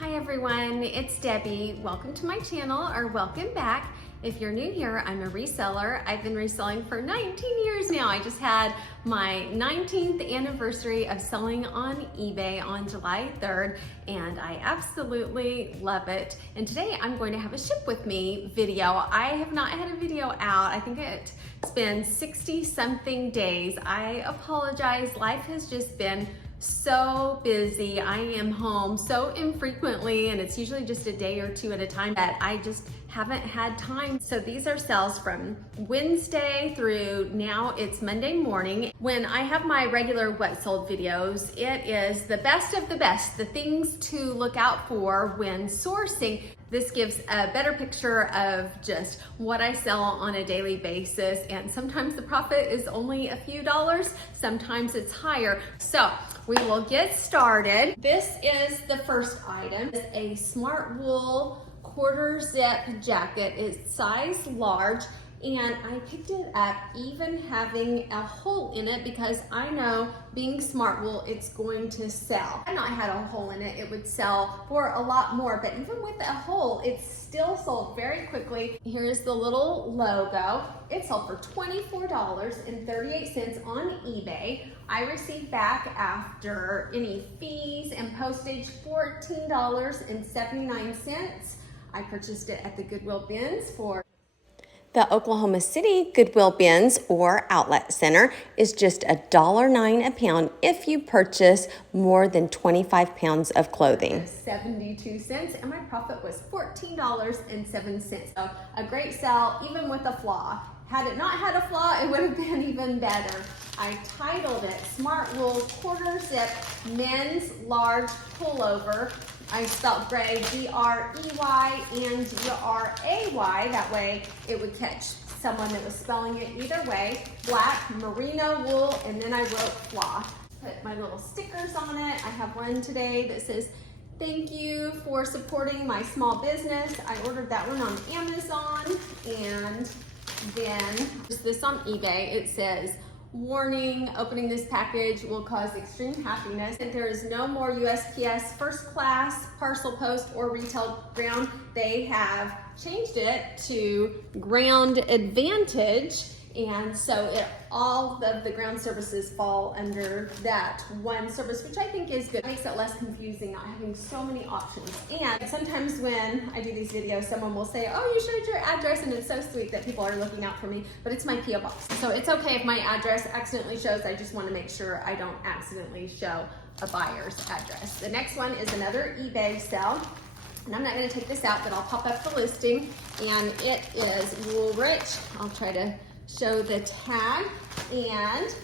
Hi everyone, it's Debbie. Welcome to my channel, or welcome back. If you're new here, I'm a reseller. I've been reselling for 19 years now. I just had my 19th anniversary of selling on eBay on July 3rd, and I absolutely love it. And today I'm going to have a ship with me video. I have not had a video out. I think it's been 60 something days. I apologize. Life has just been so busy. I am home so infrequently, and it's usually just a day or two at a time that I just haven't had time. So these are sales from Wednesday through now it's Monday morning. When I have my regular what sold videos, it is the best of the best, the things to look out for when sourcing. This gives a better picture of just what I sell on a daily basis, and sometimes the profit is only a few dollars, sometimes it's higher. So we will get started. This is the first item. It's a smart wool quarter zip jacket. It's size large, and I picked it up even having a hole in it because I know being smart wool, it's going to sell. If I not had a hole in it, it would sell for a lot more, but even with a hole, it's still sold very quickly. Here's the little logo. It sold for $24.38 on eBay. I received back after any fees and postage $14.79. I purchased it at the Goodwill bins for the Oklahoma City Goodwill bins or outlet center is just $1.09 a pound if you purchase more than 25 pounds of clothing. 72 cents, and my profit was $14.07. So a great sale, even with a flaw. Had it not had a flaw, it would have been even better. I titled it Smart Wool Quarter Zip Men's Large Pullover. I spelled gray, G-R-E-Y and G-R-A-Y. That way it would catch someone that was spelling it either way. Black, merino wool, and then I wrote flaw. Put my little stickers on it. I have one today that says, "Thank you for supporting my small business." I ordered that one on Amazon, and then this on eBay. It says, "Warning, opening this package will cause extreme happiness. And there is no more USPS first class, parcel post, or retail ground." They have changed it to ground advantage. And so all of the ground services fall under that one service, which I think is good. It makes it less confusing, not having so many options. And sometimes when I do these videos, someone will say, "Oh, you showed your address," and it's so sweet that people are looking out for me, but it's my P.O. box. So it's okay if my address accidentally shows. I just want to make sure I don't accidentally show a buyer's address. The next one is another eBay sale. And I'm not going to take this out, but I'll pop up the listing. And it is Woolrich. I'll try to show the tag, and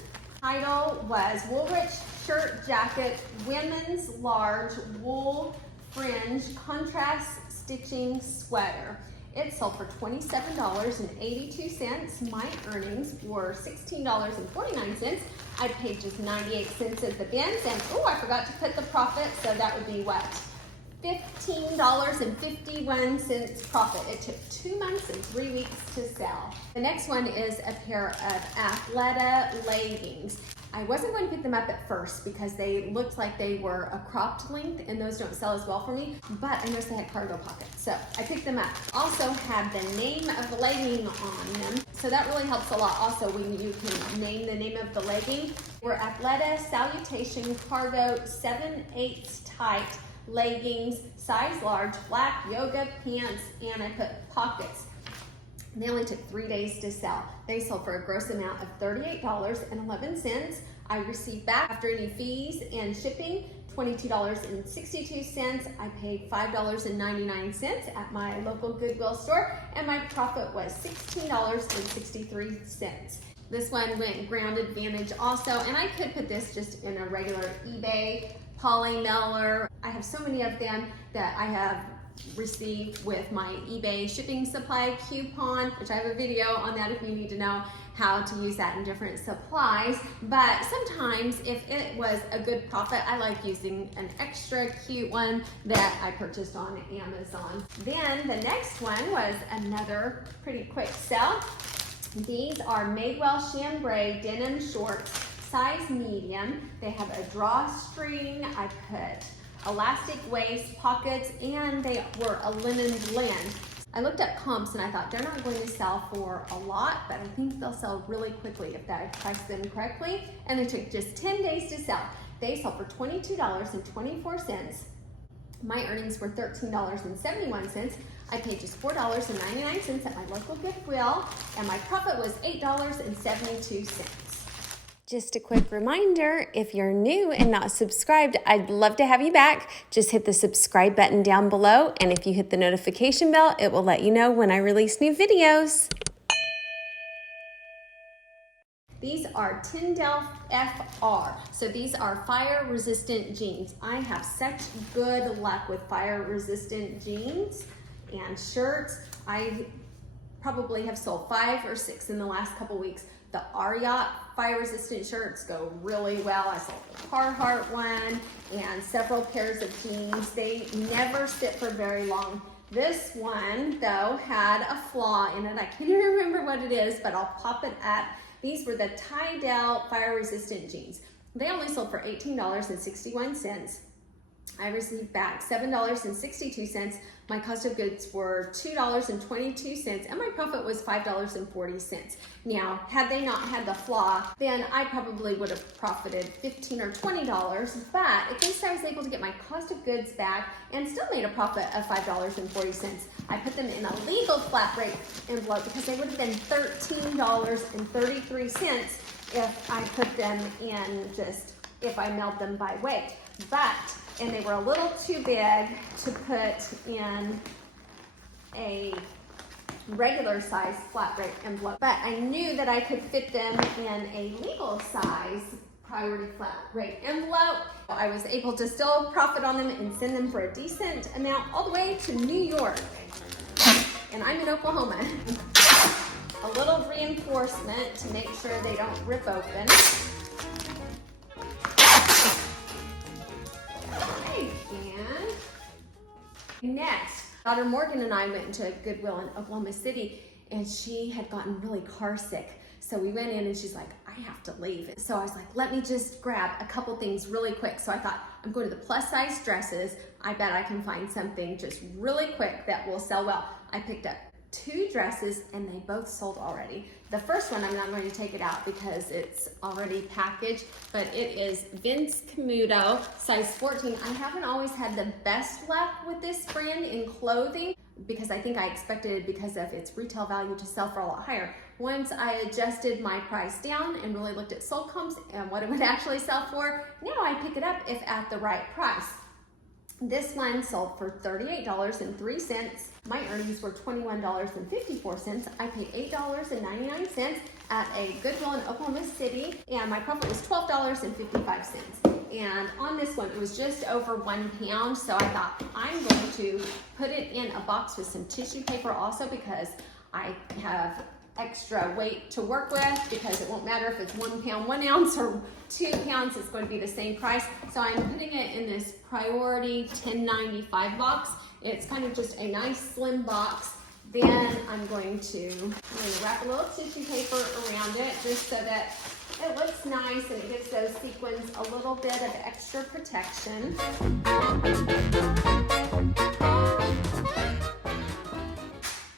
title was Woolrich Shirt Jacket Women's Large Wool Fringe Contrast Stitching Sweater. It sold for $27.82. My earnings were $16.49. I paid just 98 cents at the bins, and oh, I forgot to put the profit, so that would be what? $15.51 profit. It took 2 months and 3 weeks to sell. The next one is a pair of Athleta leggings. I wasn't going to pick them up at first because they looked like they were a cropped length, and those don't sell as well for me, but I noticed they had cargo pockets, so I picked them up. Also had the name of the legging on them, so that really helps a lot also when you can name the name of the legging. We're Athleta Salutation Cargo 7/8 tight leggings, size large, black yoga pants, and I put pockets. They only took 3 days to sell. They sold for a gross amount of $38.11. I received back after any fees and shipping $22.62. I paid $5.99 at my local Goodwill store, and my profit was $16.63. This one went ground advantage also, and I could put this just in a regular eBay Polymailer. I have so many of them that I have received with my eBay shipping supply coupon, which I have a video on that if you need to know how to use that in different supplies. But sometimes if it was a good profit, I like using an extra cute one that I purchased on Amazon. Then the next one was another pretty quick sell. These are Madewell chambray denim shorts, size medium. They have a drawstring. I put elastic waist, pockets, and they were a linen blend. I looked up comps and I thought they're not going to sell for a lot, but I think they'll sell really quickly if I price them correctly. And they took just 10 days to sell. They sold for $22.24. My earnings were $13.71. I paid just $4.99 at my local Goodwill, and my profit was $8.72. Just a quick reminder, if you're new and not subscribed, I'd love to have you back. Just hit the subscribe button down below, and if you hit the notification bell, it will let you know when I release new videos. These are Tyndale FR. So these are fire resistant jeans. I have such good luck with fire resistant jeans and shirts. I probably have sold 5 or 6 in the last couple weeks. The Ariat fire resistant shirts go really well. I sold the Carhartt one and several pairs of jeans. They never sit for very long. This one though had a flaw in it. I can't even remember what it is, but I'll pop it up. These were the Tyndale fire resistant jeans. They only sold for $18.61. I received back $7.62. My cost of goods were $2.22, and my profit was $5.40. Now, had they not had the flaw, then I probably would have profited $15 or $20, but at least I was able to get my cost of goods back and still made a profit of $5.40. I put them in a legal flat rate envelope because they would have been $13.33 if I put them in if I mailed them by weight. And they were a little too big to put in a regular size flat rate envelope. But I knew that I could fit them in a legal size priority flat rate envelope. I was able to still profit on them and send them for a decent amount all the way to New York. And I'm in Oklahoma. A little reinforcement to make sure they don't rip open. Next, daughter Morgan and I went into Goodwill in Oklahoma City, and she had gotten really car sick. So we went in and she's like, I have to leave. So I was like, let me just grab a couple things really quick. So I thought, I'm going to the plus size dresses. I bet I can find something just really quick that will sell well. I picked up 2 dresses and they both sold already. The first one, I'm not going to take it out because it's already packaged, but it is Vince Camuto, size 14. I haven't always had the best luck with this brand in clothing because I think I expected, because of its retail value, to sell for a lot higher. Once I adjusted my price down and really looked at sold comps and what it would actually sell for, now I pick it up if at the right price. This one sold for $38.03. My earnings were $21.54. I paid $8.99 at a Goodwill in Oklahoma City, and my profit was $12.55. And on this one, it was just over 1 pound, so I thought I'm going to put it in a box with some tissue paper also, because I have extra weight to work with, because it won't matter if it's 1 pound, 1 ounce, or 2 pounds, it's going to be the same price. So I'm putting it in this priority 1095 box. It's kind of just a nice slim box. Then I'm going to wrap a little tissue paper around it just so that it looks nice and it gives those sequins a little bit of extra protection.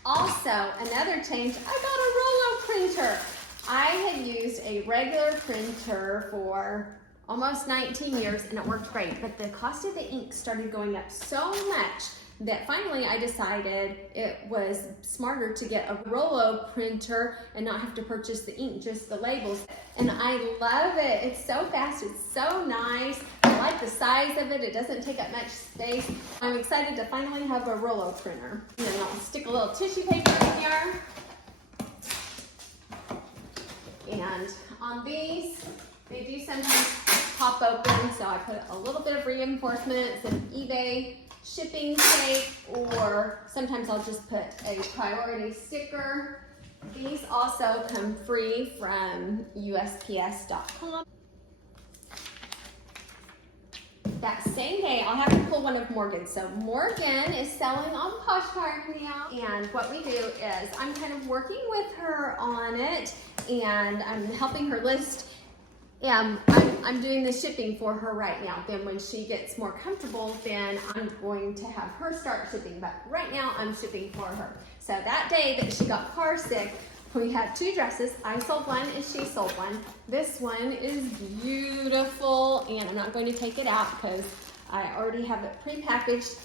Also, another change, I got a Rollo printer. I had used a regular printer for almost 19 years and it worked great, but the cost of the ink started going up so much that finally I decided it was smarter to get a Rollo printer and not have to purchase the ink, just the labels. And I love it. It's so fast, it's so nice. I like the size of it. It doesn't take up much space. I'm excited to finally have a Rollo printer. And then I'll stick a little tissue paper in here. And on these, they do sometimes pop open, so I put a little bit of reinforcement, some eBay shipping tape, or sometimes I'll just put a priority sticker. These also come free from USPS.com. That same day, I'll have to pull one of Morgan's. So Morgan is selling on Poshmark now. And what we do is I'm kind of working with her on it, and I'm helping her list I'm doing the shipping for her right now. Then when she gets more comfortable, then I'm going to have her start shipping. But right now I'm shipping for her. So that day that she got car sick, we had 2 dresses. I sold one and she sold one. This one is beautiful, and I'm not going to take it out because I already have it prepackaged.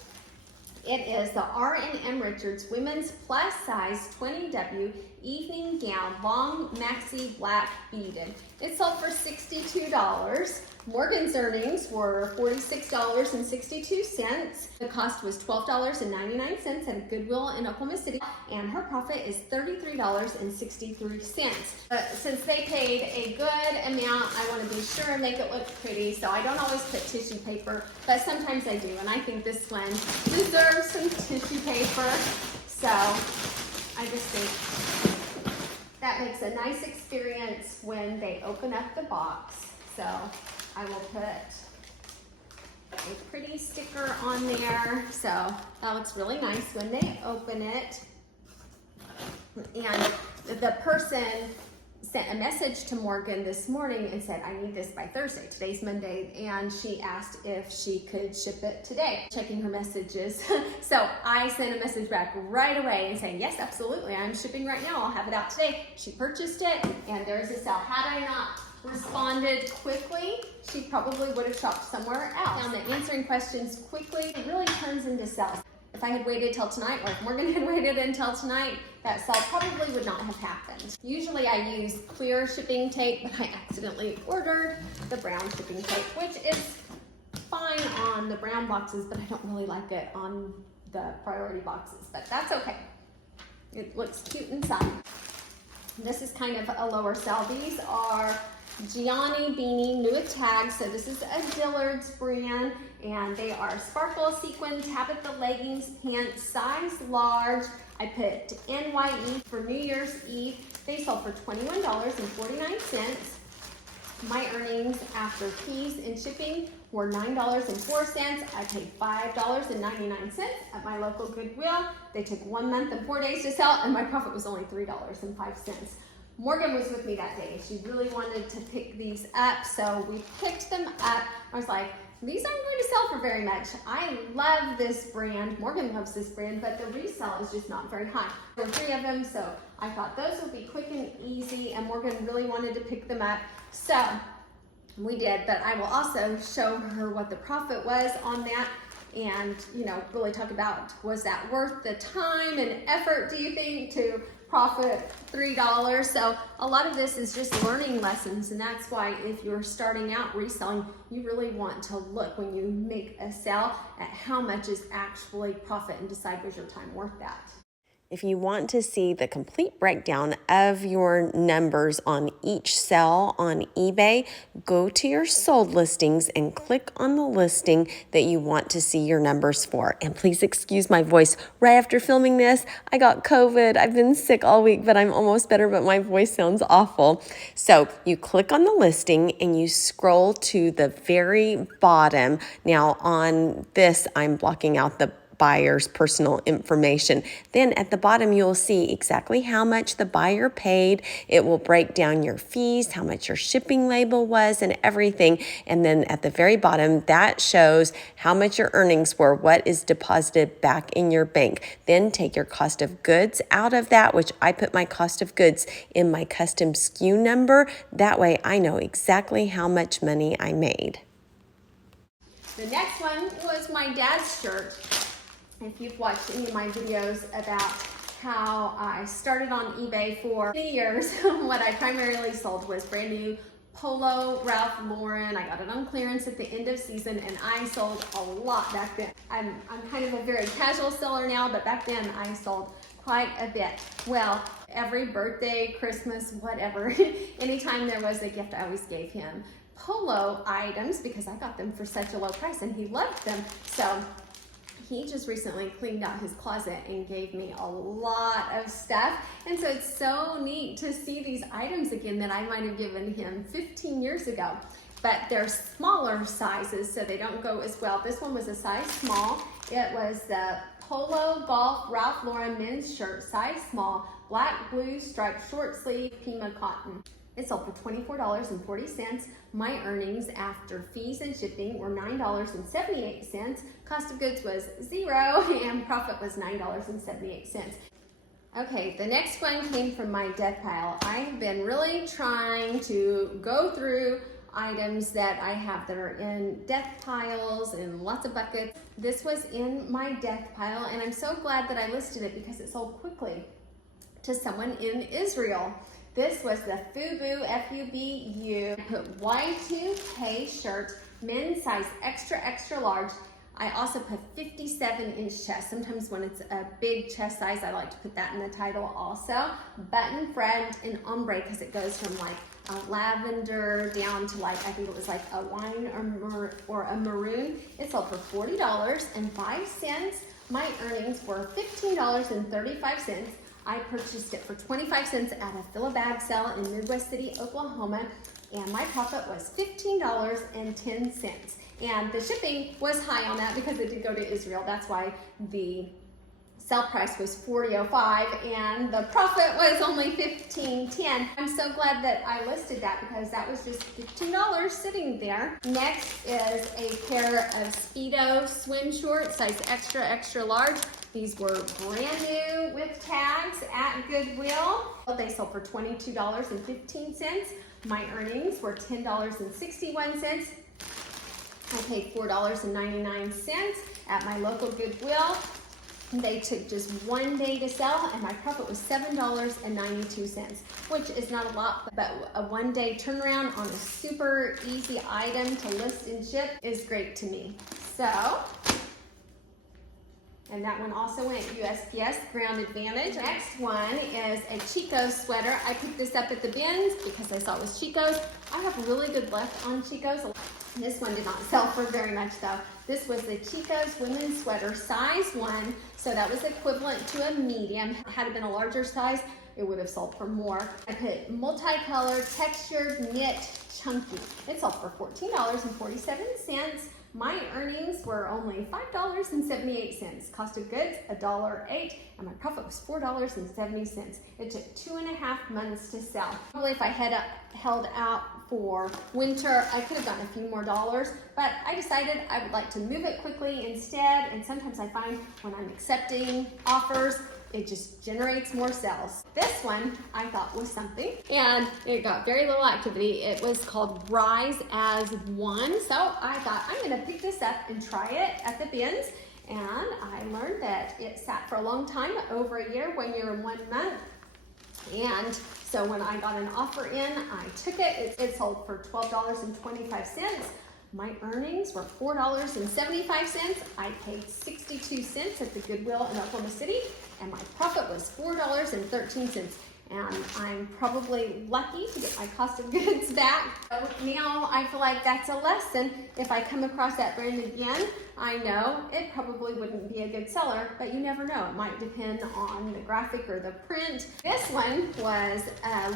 It is the R&M Richards Women's Plus Size 20W Evening Gown Long Maxi Black Beaded. It sold for $62. Morgan's earnings were $46.62. The cost was $12.99 at a Goodwill in Oklahoma City, and her profit is $33.63. Since they paid a good amount, I want to be sure and make it look pretty, so I don't always put tissue paper, but sometimes I do, and I think this one deserves some tissue paper, so I just think that makes a nice experience when they open up the box. So I will put a pretty sticker on there. So that looks really nice when they open it. And the person sent a message to Morgan this morning and said, I need this by Thursday. Today's Monday. And she asked if she could ship it today. Checking her messages. So I sent a message back right away and saying, yes, absolutely. I'm shipping right now. I'll have it out today. She purchased it, and there's a sale. Had I not responded quickly, she probably would have shopped somewhere else. Found that answering questions quickly really turns into sales. If I had waited till tonight, or if Morgan had waited until tonight, that sale probably would not have happened. Usually I use clear shipping tape, but I accidentally ordered the brown shipping tape, which is fine on the brown boxes, but I don't really like it on the priority boxes, but that's okay. It looks cute inside. This is kind of a lower sale. These are Gianni Beanie new with tags. So this is a Dillard's brand, and they are sparkle sequin Tabitha leggings, pants, size large. I put NYE for New Year's Eve. They sold for $21.49. My earnings after fees and shipping were $9.04. I paid $5.99 at my local Goodwill. They took 1 month and 4 days to sell, and my profit was only $3.05. Morgan was with me that day. She really wanted to pick these up, so we picked them up. I was like, these aren't going to sell for very much. I love this brand. Morgan loves this brand, but the resale is just not very high. There were 3 of them, so I thought those would be quick and easy, and Morgan really wanted to pick them up. So we did, but I will also show her what the profit was on that, and really talk about, was that worth the time and effort, do you think, to profit $3? So a lot of this is just learning lessons, and that's why if you're starting out reselling, you really want to look when you make a sale at how much is actually profit and decide, was your time worth that. If you want to see the complete breakdown of your numbers on each sale on eBay, go to your sold listings and click on the listing that you want to see your numbers for. And please excuse my voice. Right after filming this, I got COVID. I've been sick all week, but I'm almost better, but my voice sounds awful. So you click on the listing and you scroll to the very bottom. Now on this, I'm blocking out the buyer's personal information. Then at the bottom, you'll see exactly how much the buyer paid. It will break down your fees, how much your shipping label was, and everything. And then at the very bottom, that shows how much your earnings were, what is deposited back in your bank. Then take your cost of goods out of that, which I put my cost of goods in my custom SKU number. That way I know exactly how much money I made. The next one was my dad's shirt. If you've watched any of my videos about how I started on eBay for many years, what I primarily sold was brand new Polo Ralph Lauren. I got it on clearance at the end of season, and I sold a lot back then. I'm kind of a very casual seller now, but back then I sold quite a bit. Well, every birthday, Christmas, whatever, anytime there was a gift, I always gave him Polo items because I got them for such a low price, and he loved them. So he just recently cleaned out his closet and gave me a lot of stuff. And so it's so neat to see these items again that I might have given him 15 years ago. But they're smaller sizes, so they don't go as well. This one was a size small. It was the Polo Golf Ralph Lauren men's shirt, size small, black blue striped short sleeve Pima cotton. It sold for $24.40. My earnings after fees and shipping were $9.78. Cost of goods was $0 and profit was $9.78. Okay, the next one came from my death pile. I've been really trying to go through items that I have that are in death piles and lots of buckets. This was in my death pile, and I'm so glad that I listed it because it sold quickly to someone in Israel. This was the FUBU, F-U-B-U. I put Y2K shirt, men's size extra, extra large. I also put 57-inch chest. Sometimes when it's a big chest size, I like to put that in the title also. Button, front, and ombre, because it goes from like a lavender down to like, I think it was like a wine or a maroon. It sold for $40.05. My earnings were $15.35. I purchased it for 25 cents at a fill-a-bag sale in Midwest City, Oklahoma, and my profit was $15.10. And the shipping was high on that because it did go to Israel. That's why the sale price was $40.05 and the profit was only $15.10. I'm so glad that I listed that because that was just $15 sitting there. Next is a pair of Speedo swim shorts, size extra, extra large. These were brand new with tags at Goodwill. They sold for $22.15. My earnings were $10.61. I paid $4.99 at my local Goodwill. They took just one day to sell and my profit was $7.92, which is not a lot, but a one-day turnaround on a super easy item to list and ship is great to me. So, and that one also went USPS Ground Advantage. Next one is a Chico's sweater. I picked this up at the bins because I saw it was Chico's. I have really good luck on Chico's. This one did not sell for very much though. This was the Chico's women's sweater, size 1. So that was equivalent to a medium. Had it been a larger size, it would have sold for more. I put multicolored, textured, knit, chunky. It sold for $14.47. My earnings were only $5.78. Cost of goods, $1.08, and my profit was $4.70. It took 2.5 months to sell. Probably if I had held out for winter, I could have gotten a few more dollars, but I decided I would like to move it quickly instead, and sometimes I find when I'm accepting offers, it just generates more sales. This one I thought was something, and it got very little activity. It was called Rise as One. So I thought I'm gonna pick this up and try it at the bins. And I learned that it sat for a long time, over a year, 1 year and 1 month. And so when I got an offer in, I took it. It sold for $12.25. My earnings were $4.75. I paid 62 cents at the Goodwill in Oklahoma City, and my profit was $4.13. And I'm probably lucky to get my cost of goods back. So now I feel like that's a lesson. If I come across that brand again, I know it probably wouldn't be a good seller, but you never know. It might depend on the graphic or the print. This one was a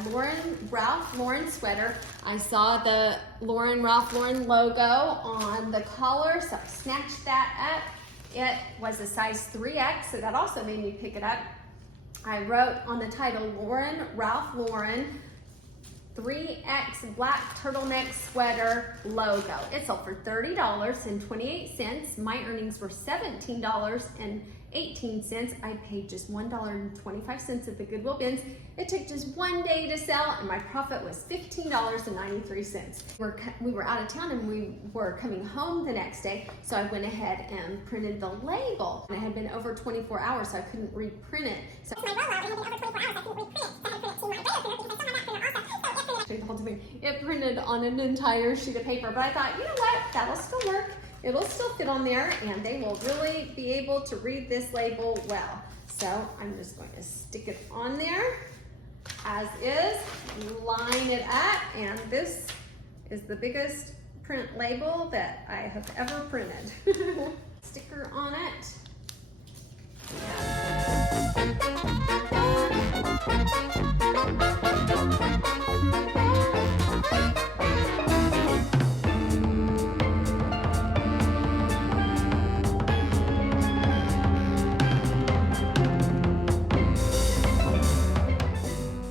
Ralph Lauren sweater. I saw the Ralph Lauren logo on the collar, so I snatched that up. It was a size 3X, so that also made me pick it up. I wrote on the title, Ralph Lauren 3X black turtleneck sweater logo. It sold for $30.28. My earnings were $17.18. I paid just $1.25 at the Goodwill bins. It took just 1 day to sell, and my profit was $15.93. We were out of town and we were coming home the next day, so I went ahead and printed the label. And it had been over 24 hours, so I couldn't reprint it. So it printed on an entire sheet of paper, but I thought, you know what, that'll still work. It'll still fit on there, and they will really be able to read this label well. So I'm just going to stick it on there as is, line it up, and this is the biggest print label that I have ever printed. Sticker on it.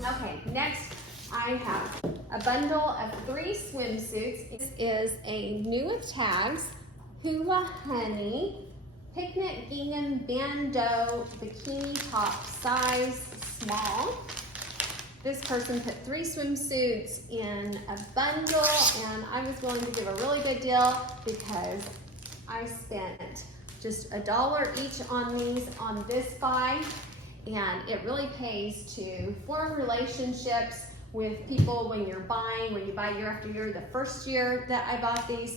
Okay, next I have bundle of 3 swimsuits. This is a new with tags, Hula Honey, Picnic Gingham Bandeau Bikini Top, size small. This person put 3 swimsuits in a bundle, and I was willing to give a really good deal because I spent just $1 each on these on this buy, and it really pays to form relationships with people when you're buying, when you buy year after year. The first year that I bought these,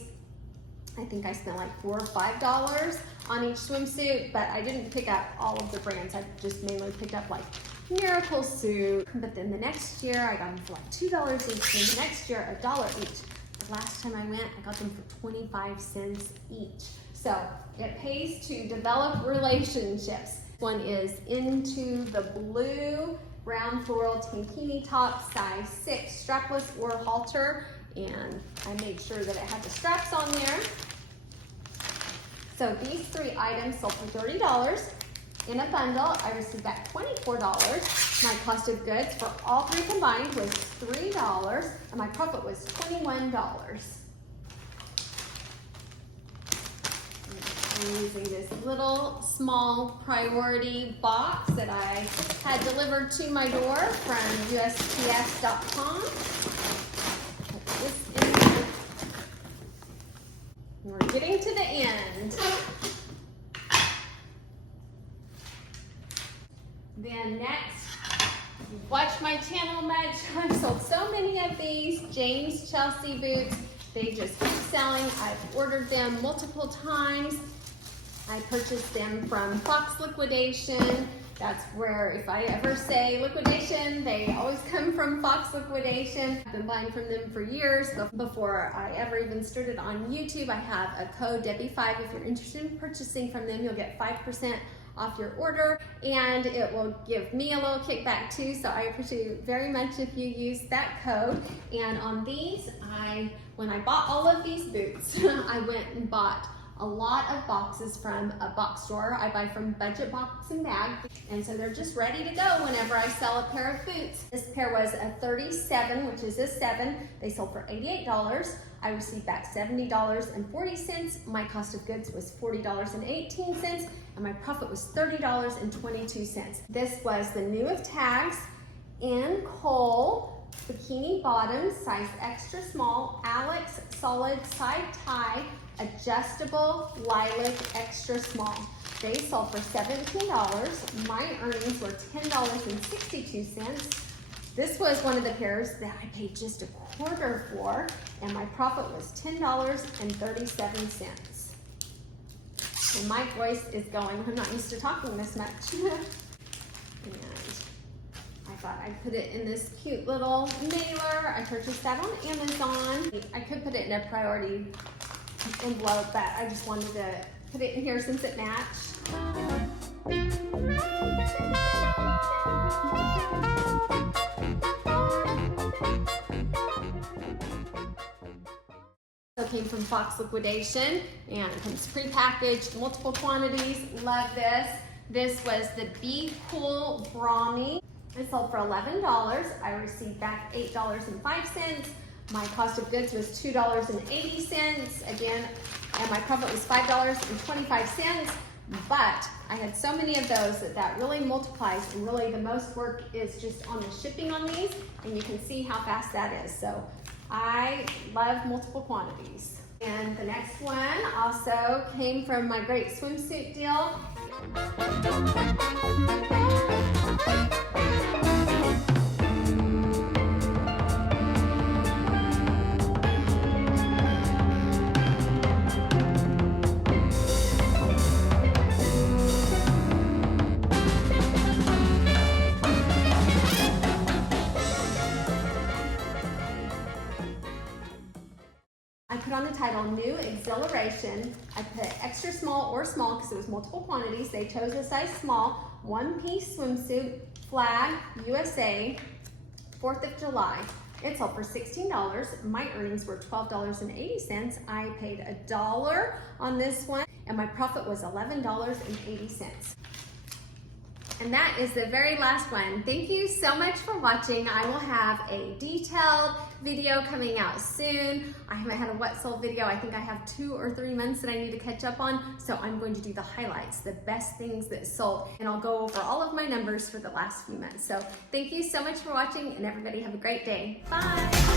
I think I spent like $4 or $5 on each swimsuit, but I didn't pick up all of the brands. I just mainly picked up like Miracle Suit. But then the next year I got them for like $2 each, and the next year $1 each. The last time I went, I got them for 25 cents each. So it pays to develop relationships. One is Into the Blue Brown Floral Tankini Top, size 6, strapless or halter, and I made sure that it had the straps on there. So these 3 items sold for $30 in a bundle. I received back $24. My cost of goods for all 3 combined was $3, and my profit was $21. I'm using this little small priority box that I had delivered to my door from USPS.com. Put this in there. We're getting to the end. Then next, if you've watched my channel much, I've sold so many of these James Chelsea boots. They just keep selling. I've ordered them multiple times. I purchased them from Fox Liquidation. That's where, if I ever say liquidation, they always come from Fox Liquidation. I've been buying from them for years. Before I ever even started on YouTube, I have a code Debbie5. If you're interested in purchasing from them, you'll get 5% off your order, and it will give me a little kickback too, so I appreciate it very much if you use that code. And on these, when I bought all of these boots, I went and bought a lot of boxes from a box store. I buy from Budget Box and Bag, and so they're just ready to go whenever I sell a pair of boots. This pair was a 37, which is a 7. They sold for $88. I received back $70.40. My cost of goods was $40.18, and my profit was $30.22. This was the new of tags in Cole bikini bottoms, size extra small, Alex solid side tie, adjustable lilac extra small. They sold for $17. My earnings were $10.62. This was one of the pairs that I paid just a quarter for, and my profit was $10.37. And my voice is going. I'm not used to talking this much. And I thought I'd put it in this cute little mailer. I purchased that on Amazon. I could put it in a priority envelope, but I just wanted to put it in here since it matched. So it came from Fox Liquidation, and it comes prepackaged, multiple quantities. Love this. This was the Be Cool Brownie. It sold for $11. I received back $8.05. My cost of goods was $2.80 again, and my profit was $5.25. But I had so many of those that really multiplies, and really the most work is just on the shipping on these, and you can see how fast that is. So I love multiple quantities. And the next one also came from my great swimsuit deal. I put on the title New Exhilaration. I put extra small or small because it was multiple quantities. They chose a size small, 1-piece swimsuit, flag, USA, 4th of July. It sold for $16. My earnings were $12.80. I paid $1 on this one, and my profit was $11.80. And that is the very last one. Thank you so much for watching. I will have a detailed video coming out soon. I haven't had a what sold video. I think I have 2 or 3 months that I need to catch up on. So I'm going to do the highlights, the best things that sold, and I'll go over all of my numbers for the last few months. So thank you so much for watching, and everybody have a great day. Bye.